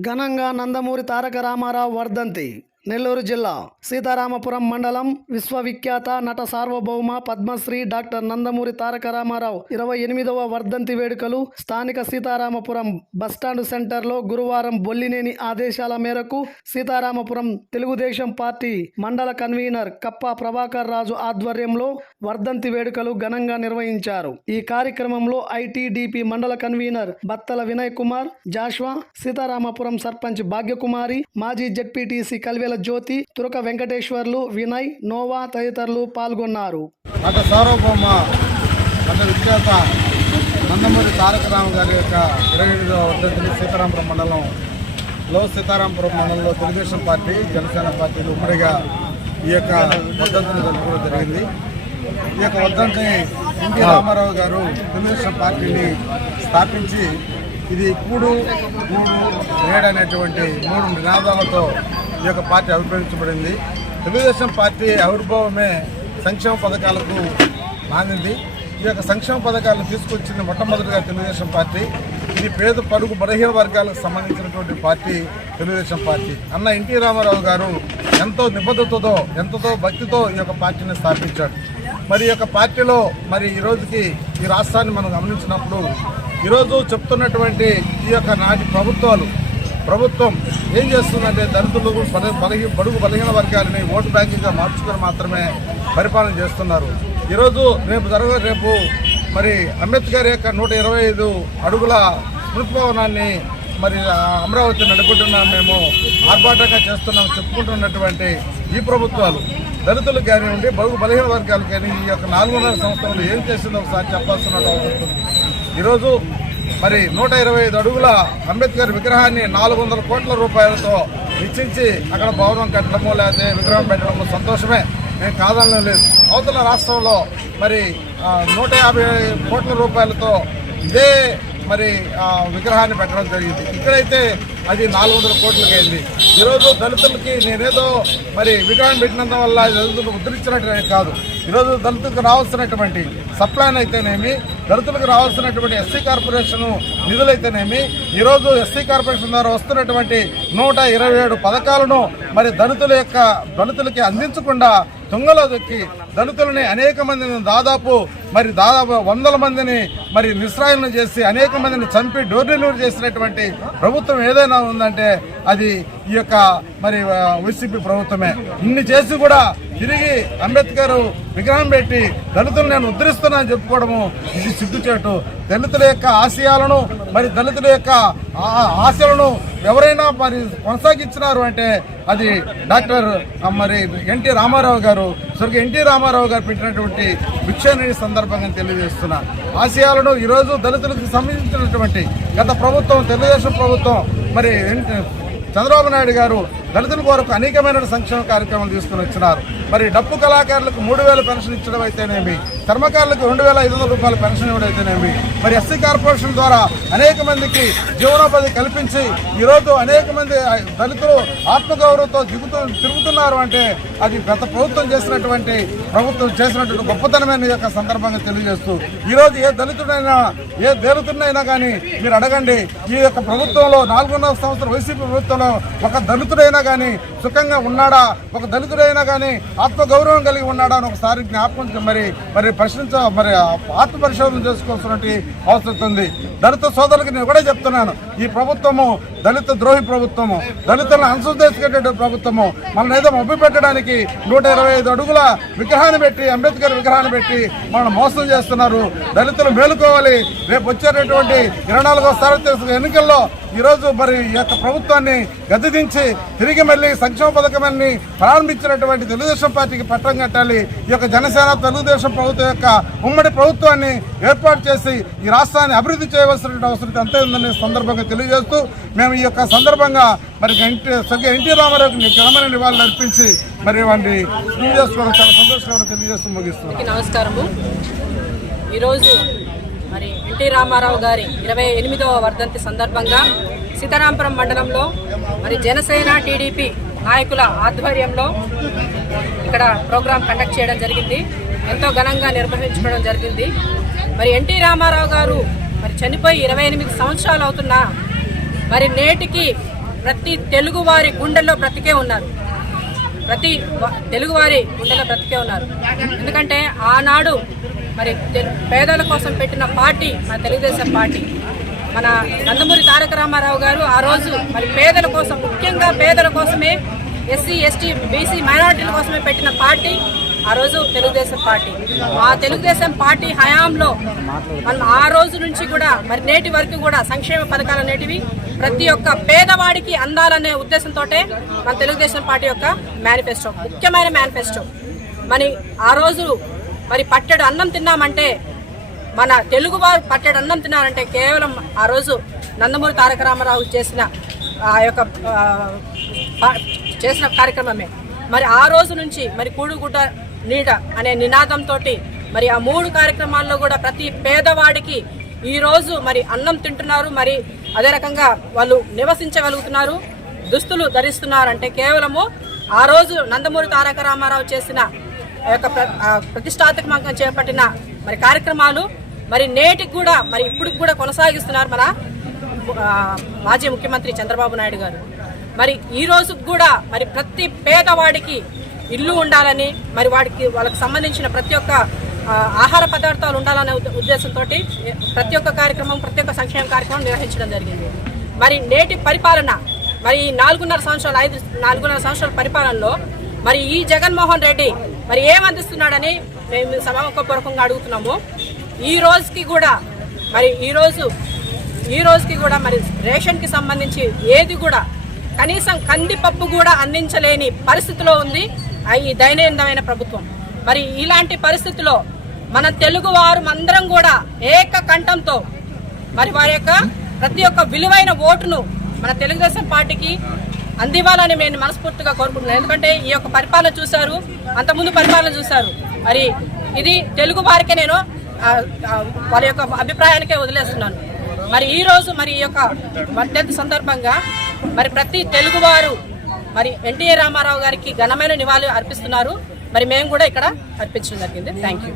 ఘనంగా నందమూరి తారక రామారావు వర్ధంతి. నెల్లూరు జిల్లా సీతారామపురం మండలం విశ్వవిఖ్యాత నట సార్వభౌమ పద్మశ్రీ డాక్టర్ నందమూరి తారక రామారావు ఇరవై ఎనిమిదవ వర్ధంతి వేడుకలు స్థానిక సీతారామపురం బస్టాండ్ సెంటర్లో గురువారం బొల్లినేని ఆదేశాల మేరకు సీతారామపురం తెలుగుదేశం పార్టీ మండల కన్వీనర్ కప్ప ప్రభాకర్ రాజు ఆధ్వర్యంలో వర్ధంతి వేడుకలు ఘనంగా నిర్వహించారు. ఈ కార్యక్రమంలో ఐటీడీపీ మండల కన్వీనర్ బత్తల వినయ్ కుమార్ జాష్వా సీతారామపురం సర్పంచ్ భాగ్యకుమారి మాజీ జడ్పీటీసీ కల్వెల జ్యోతి తురక వెంకటేశ్వర్లు వినయ్ నోవా తదితరులు పాల్గొన్నారు. సార్వభౌమ విఖ్యాత నందమూరి తారక రామ గారి యొక్క ఇరవై ఎనిమిదవ వర్ధంతిని సీతారామపురం మండలంలో సీతారామపురం మండలంలో తెలుగుదేశం పార్టీ జనసేన పార్టీలు ఉమ్మడిగా ఈ యొక్క వర్ధంతిని జరుపుకోవడం జరిగింది. ఈ యొక్క వర్ధంతిని ఎన్టీ రామారావు గారు తెలుగుదేశం పార్టీని స్థాపించి ఇది కూడు గూడు వేడు అనేటువంటి మూడు నినాదాలతో ఈ యొక్క పార్టీ అభిప్రాయించబడింది. తెలుగుదేశం పార్టీ ఆవిర్భావమే సంక్షేమ పథకాలకు మానింది ఈ యొక్క సంక్షేమ పథకాలను తీసుకొచ్చింది మొట్టమొదటిగా తెలుగుదేశం పార్టీ. ఇది పేద పరుగు బలహీన వర్గాలకు సంబంధించినటువంటి party Telugu Desam party. Anna NT Rama Rao garu ఎంతో నిబద్ధతతో ఎంతతో భక్తితో ఈ యొక్క పార్టీని స్థాపించాడు. మరి ఈ యొక్క పార్టీలో మరి ఈ రోజుకి ఈ రాష్ట్రాన్ని మనం గమనించినప్పుడు ఈరోజు చెప్తున్నటువంటి ఈ యొక్క నాటి ప్రభుత్వాలు ప్రభుత్వం ఏం చేస్తుందంటే దళితులు బలహీ బడుగు బలహీన వర్గాలని ఓటు బ్యాంకింగ్గా మార్చుకొని మాత్రమే పరిపాలన చేస్తున్నారు. ఈరోజు రేపు జరగ రేపు మరి అంబేద్కర్ యొక్క నూట ఇరవై ఐదు అడుగుల స్మృతి భవనాన్ని మరి అమరావతి నడుపుతున్నాం మేము ఆర్భాటంగా చేస్తున్నాం చెప్పుకుంటున్నటువంటి ఈ ప్రభుత్వాలు. దళితులకు కానివ్వండి బడుగు బలహీన వర్గాలకు కానీ ఈ యొక్క నాలుగున్నర సంవత్సరాలు ఏం చేసిందో ఒకసారి చెప్పాల్సిన అవసరం ఈరోజు మరి నూట ఇరవై ఐదు అడుగుల అంబేద్కర్ విగ్రహాన్ని నాలుగు వందల కోట్ల రూపాయలతో ఇచ్చించి అక్కడ భవనం కట్టడమో లేకపోతే విగ్రహం పెట్టడమో సంతోషమే. మేము కాదనడం లేదు. అవతల రాష్ట్రంలో మరి నూట యాభై కోట్ల రూపాయలతో ఇదే మరి విగ్రహాన్ని పెట్టడం జరిగింది. ఇక్కడైతే అది నాలుగు వందల కోట్లకి అయింది ఈరోజు దళితులకి నేనేదో మరి విగ్రహం పెట్టినంత వల్ల దళితులు ఉద్ధరించినట్టు కాదు. ఈరోజు దళితులకు రావాల్సినటువంటి సప్లైన్ అయితేనేమి దళితులకు రావాల్సినటువంటి ఎస్సీ కార్పొరేషన్ నిధులైతేనేమి ఈరోజు ఎస్సీ కార్పొరేషన్ ద్వారా వస్తున్నటువంటి నూట ఇరవై ఏడు పథకాలను మరి దళితుల యొక్క దళితులకి అందించకుండా తుంగలో దొక్కి దళితులని అనేక మందిని దాదాపు మరి దాదాపు వందల మందిని మరి నిస్రాయులను చేసి అనేక మందిని చంపి డోర్ డెలివరీ చేసినటువంటి ప్రభుత్వం ఏదైనా ఉందంటే అది ఈ యొక్క మరి వైసీపీ ప్రభుత్వమే. ఇన్ని చేసి కూడా తిరిగి అంబేద్కర్ విగ్రహం పెట్టి దళితులు నేను ఉద్ధరిస్తున్నానని చెప్పుకోవడము ఇది సిగ్గుచేటు. దళితుల యొక్క ఆశయాలను మరి దళితుల యొక్క ఆ- ఆశలను ఎవరైనా మరి కొనసాగించినారు అంటే అది డాక్టర్ మరి ఎన్టీ రామారావు గారు స్వర్గ ఎన్టీ రామారావు గారు పెట్టినటువంటి భిక్షాని సందర్భంగా తెలియజేస్తున్నా. ఆశయాలను ఈరోజు దళితులకు సంబంధించినటువంటి గత ప్రభుత్వం తెలుగుదేశం ప్రభుత్వం మరి చంద్రబాబు నాయుడు గారు దళితుల కొరకు అనేకమైన సంక్షేమ కార్యక్రమాలు తీసుకుని వచ్చినారు. మరి డప్పు కళాకారులకు మూడు పెన్షన్ ఇచ్చడం అయితేనేమి? కర్మకారులకు రెండు వేల ఐదు వందల రూపాయల పెన్షన్ ఇవ్వడైతేనేమి మరి ఎస్సీ కార్పొరేషన్ ద్వారా అనేక మందికి జీవనోపాధి కల్పించి ఈరోజు అనేక మంది దళితులు ఆత్మగౌరవంతో దిగుతూ తిరుగుతున్నారు అంటే అది గత ప్రభుత్వం చేసినటువంటి ప్రభుత్వం చేసినటువంటి గొప్పతనమైన యొక్క సందర్భంగా తెలియజేస్తూ ఈరోజు ఏ దళితుడైనా ఏ దళితుడినైనా కానీ మీరు అడగండి ఈ యొక్క ప్రభుత్వంలో నాలుగున్నర సంవత్సరం వైసీపీ ప్రభుత్వంలో ఒక దళితుడైనా కానీ సుఖంగా ఉన్నాడా? ఒక దళితుడైనా కానీ ఆత్మగౌరవం కలిగి ఉన్నాడా? అని ఒకసారి జ్ఞాపకం మరి మరి ప్రశ్నించ మరి ఆత్మ పరిశోధన చేసుకోవాల్సినటువంటి అవసరం ఉంది. దళిత సోదరులకు నేను కూడా చెప్తున్నాను. ఈ ప్రభుత్వము దళిత ద్రోహి ప్రభుత్వము దళితులను అనుసంధించుకునే ప్రభుత్వము మనల్ని ఏదో మభ్య పెట్టడానికి నూట ఇరవై ఐదు అడుగుల విగ్రహాన్ని పెట్టి అంబేద్కర్ విగ్రహాన్ని పెట్టి మనం మోసం చేస్తున్నారు. దళితులు మేలుకోవాలి. రేపు వచ్చేటటువంటి ఇరవై నాలుగో స్థానం ఎన్నికల్లో ఈరోజు మరి ఈ యొక్క ప్రభుత్వాన్ని గద్దెదించి తిరిగి మళ్ళీ సంక్షేమ పథకాన్ని ప్రారంభించినటువంటి తెలుగుదేశం పార్టీకి పట్టం కట్టాలి. ఈ యొక్క జనసేన తెలుగుదేశం ప్రభుత్వం యొక్క ఉమ్మడి ప్రభుత్వాన్ని ఏర్పాటు చేసి ఈ రాష్ట్రాన్ని అభివృద్ధి చేయవలసిన అవసరం అంతే ఉందని సందర్భంగా తెలియజేస్తూ మేము ఈ యొక్క సందర్భంగా మరి ఎన్టీ స్వర్గీయ ఎన్టీ రామారావుకి ఘనమైన నివాళులు అర్పించి మరి వాడిని తెలియజేసుకోవడం చాలా సంతోషకరంగా తెలియజేస్తూ ముగిస్తున్నాం. నమస్కారము. ఈరోజు మరి ఎన్టీ రామారావు గారి ఇరవై ఎనిమిదవ వర్ధంతి సందర్భంగా సీతారాంపురం మండలంలో మరి జనసేన టీడీపీ నాయకుల ఆధ్వర్యంలో ఇక్కడ ప్రోగ్రాం కండక్ట్ చేయడం జరిగింది. ఎంతో ఘనంగా నిర్వహించుకోవడం జరిగింది. మరి ఎన్టీ రామారావు గారు మరి చనిపోయి ఇరవై ఎనిమిది సంవత్సరాలు అవుతున్నా మరి నేటికి ప్రతి తెలుగువారి గుండెల్లో బ్రతికే ఉన్నారు. ప్రతి తెలుగువారి గుండెలో బ్రతికే ఉన్నారు. ఎందుకంటే ఆనాడు మరి పేదల కోసం పెట్టిన పార్టీ మన తెలుగుదేశం పార్టీ. మన నందమూరి తారక రామారావు గారు ఆ రోజు మరి పేదల కోసం ముఖ్యంగా పేదల కోసమే ఎస్సీ ఎస్టీ బీసీ మైనారిటీల కోసమే పెట్టిన పార్టీ ఆ రోజు తెలుగుదేశం పార్టీ. ఆ తెలుగుదేశం పార్టీ హయాంలో మనం ఆ రోజు నుంచి కూడా మరి నేటి వరకు కూడా సంక్షేమ పథకాలు అనేటివి ప్రతి ఒక్క పేదవాడికి అందాలనే ఉద్దేశంతో మన తెలుగుదేశం పార్టీ యొక్క మేనిఫెస్టో ముఖ్యమైన మేనిఫెస్టో. మరి ఆ రోజు మరి పట్టెడు అన్నం తిన్నామంటే మన తెలుగువారు పట్టెడు అన్నం తిన్నారంటే కేవలం ఆ రోజు నందమూరి తారక రామారావు చేసిన ఆ యొక్క చేసిన కార్యక్రమమే. మరి ఆ రోజు నుంచి మరి కూడుగుడ్డ నీడ అనే నినాదంతో మరి ఆ మూడు కార్యక్రమాల్లో కూడా ప్రతి పేదవాడికి ఈరోజు మరి అన్నం తింటున్నారు. మరి అదే రకంగా వాళ్ళు నివసించగలుగుతున్నారు దుస్తులు ధరిస్తున్నారు అంటే కేవలము ఆ రోజు నందమూరి తారక రామారావు చేసిన యొక్క ప్ర- ప్రతిష్టాత్మకంగా చేపట్టిన మరి కార్యక్రమాలు మరి నేటికి కూడా మరి ఇప్పుడు కూడా కొనసాగిస్తున్నారు మన మాజీ ముఖ్యమంత్రి చంద్రబాబు నాయుడు గారు. మరి ఈ రోజు కూడా మరి ప్రతి పేదవాడికి ఇల్లు ఉండాలని మరి వాడికి వాళ్ళకి సంబంధించిన ప్రతి ఒక్క ఆహార పదార్థాలు ఉండాలనే ఉద్దేశంతో ప్రతి ఒక్క కార్యక్రమం ప్రతి ఒక్క సంక్షేమ కార్యక్రమం నిర్వహించడం జరిగింది. మరి నేటి పరిపాలన మరి ఈ నాలుగున్నర సంవత్సరాలు ఐదు నాలుగున్నర సంవత్సరాల పరిపాలనలో మరి ఈ జగన్మోహన్ రెడ్డి మరి ఏం అందిస్తున్నాడని మేము సభాముఖపూర్వకంగా అడుగుతున్నాము. ఈ రోజుకి కూడా మరి ఈరోజు ఈ రోజుకి కూడా మరి రేషన్కి సంబంధించి ఏది కూడా కనీసం కందిపప్పు కూడా అందించలేని పరిస్థితిలో ఉంది ఈ దైనందినమైన ప్రభుత్వం. మరి ఇలాంటి పరిస్థితిలో మన తెలుగు వారు అందరం కూడా ఏక కంఠంతో మరి వారి యొక్క ప్రతి ఒక్క విలువైన ఓటును మన తెలుగుదేశం పార్టీకి అందివ్వాలని నేను మనస్ఫూర్తిగా కోరుకుంటున్నాను ఎందుకంటే ఈ యొక్క పరిపాలన చూశారు అంతకుముందు పరిపాలన చూశారు. మరి ఇది తెలుగు వారికే నేను వాళ్ళ యొక్క అభిప్రాయానికే వదిలేస్తున్నాను. మరి ఈ రోజు మరి ఈ యొక్క వర్ధంతి సందర్భంగా మరి ప్రతి తెలుగువారు మరి ఎన్టీఏ రామారావు గారికి ఘనమైన నివాళులు అర్పిస్తున్నారు. మరి మేము కూడా ఇక్కడ అర్పించడం జరిగింది. Thank you